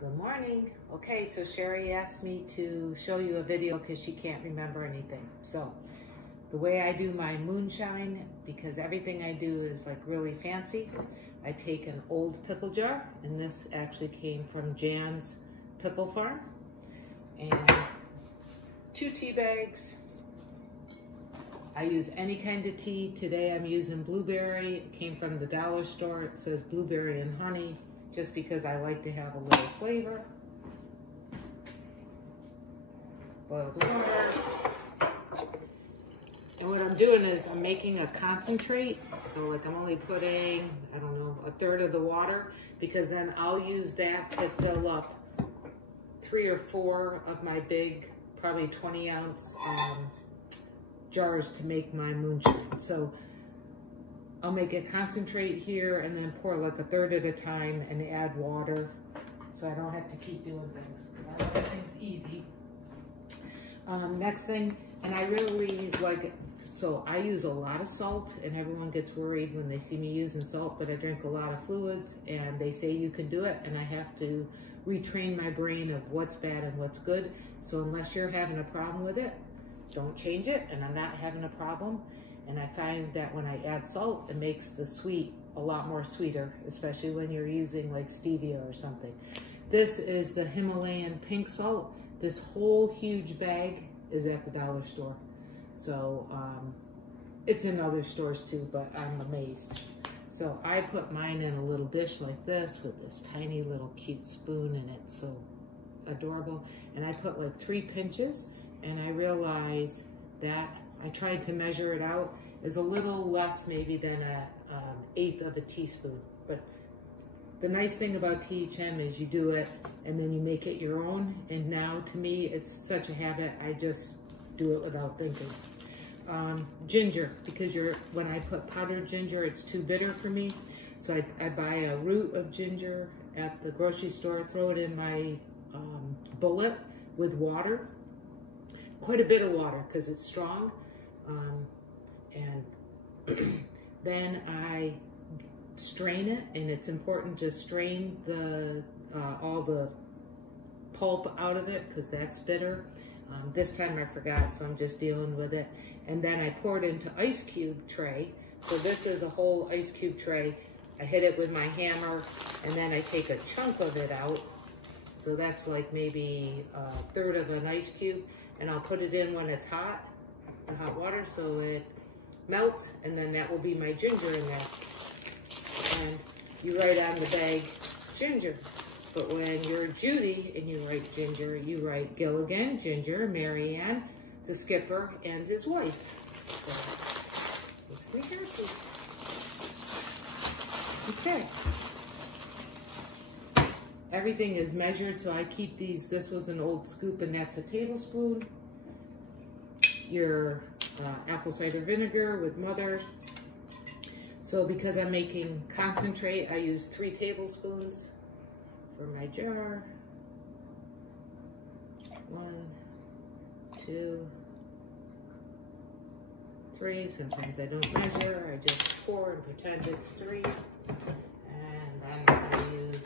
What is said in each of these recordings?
Good morning. Okay, so Sherry asked me to show you a video because she can't remember anything. So the way I do my moonshine, because everything I do is like really fancy, I take an old pickle jar, and this actually came from Jan's Pickle Farm, and 2 tea bags. I use any kind of tea. Today I'm using blueberry. It came from the dollar store. It says blueberry and honey, just because I like to have a little flavor. Boiled water. And what I'm doing is I'm making a concentrate. So like I'm only putting, I don't know, 1/3 of the water, because then I'll use that to fill up 3 or 4 of my big, probably 20-ounce jars to make my moonshine. So I'll make a concentrate here and then pour like 1/3 at a time and add water, so I don't have to keep doing things. I like things easy. Next thing, and I really like, so I use a lot of salt, and everyone gets worried when they see me using salt, but I drink a lot of fluids, and they say you can do it, and I have to retrain my brain of what's bad and what's good. So unless you're having a problem with it, don't change it, and I'm not having a problem. And I find that when I add salt, it makes the sweet a lot more sweeter, especially when you're using like stevia or something. This is the Himalayan pink salt. This whole huge bag is at the dollar store. So it's in other stores too, but I'm amazed. So I put mine in a little dish like this with this tiny little cute spoon, and it's so adorable. And I put like 3 pinches, and I realized that I tried to measure it out, is a little less maybe than a 1/8 of a teaspoon. But the nice thing about THM is you do it and then you make it your own. And now to me, it's such a habit. I just do it without thinking. Ginger, because when I put powdered ginger, it's too bitter for me. So I buy a root of ginger at the grocery store, throw it in my bullet with water. Quite a bit of water because it's strong, and then I strain it, and it's important to strain the all the pulp out of it because that's bitter. This time I forgot, so I'm just dealing with it. And then I pour it into ice cube tray. So this is a whole ice cube tray. I hit it with my hammer, and then I take a chunk of it out. So that's like maybe 1/3 of an ice cube. And I'll put it in when it's hot, the hot water, so it melts, and then that will be my ginger in there. And you write on the bag, ginger. But when you're Judy and you write ginger, you write Gilligan, Ginger, Marianne, the skipper, and his wife. So, makes me happy. Okay. Everything is measured, so I keep these. This was an old scoop, and that's a tablespoon. Your apple cider vinegar with Mother's. So because I'm making concentrate, I use 3 tablespoons for my jar. 1, 2, 3. Sometimes I don't measure. I just pour and pretend it's 3. And then I use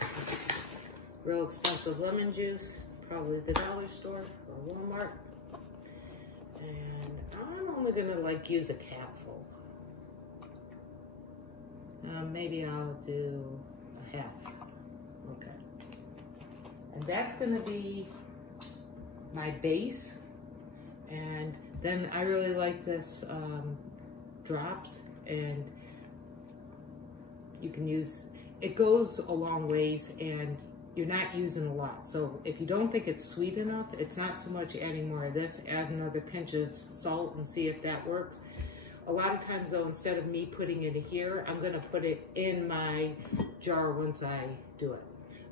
real expensive lemon juice, probably the dollar store or Walmart. And I'm only gonna like use a capful. Maybe I'll do a half. Okay. And that's gonna be my base. And then I really like this drops, and you can use, it goes a long ways, and you're not using a lot. So if you don't think it's sweet enough, it's not so much adding more of this. Add another pinch of salt and see if that works. A lot of times though, instead of me putting it here, I'm gonna put it in my jar once I do it.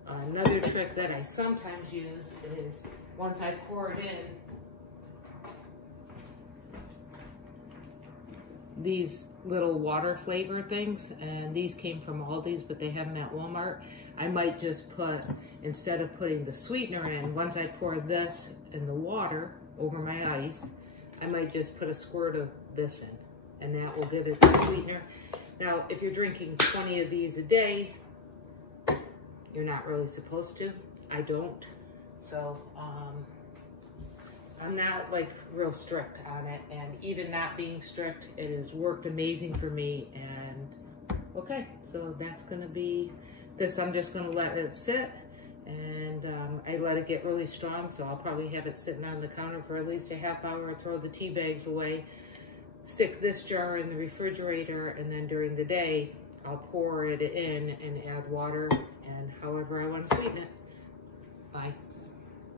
Another trick that I sometimes use is once I pour it in, these little water flavor things, and these came from Aldi's, but they have them at Walmart. I might just put, instead of putting the sweetener in, once I pour this in the water over my ice, I might just put a squirt of this in, and that will give it the sweetener. Now, if you're drinking 20 of these a day, you're not really supposed to. I don't. So, I'm not like real strict on it, and even not being strict, it has worked amazing for me. And okay, so that's gonna be this. I'm just gonna let it sit, and I let it get really strong, so I'll probably have it sitting on the counter for at least a half hour. Throw the tea bags away, stick this jar in the refrigerator, and then during the day I'll pour it in and add water and however I want to sweeten it. Bye.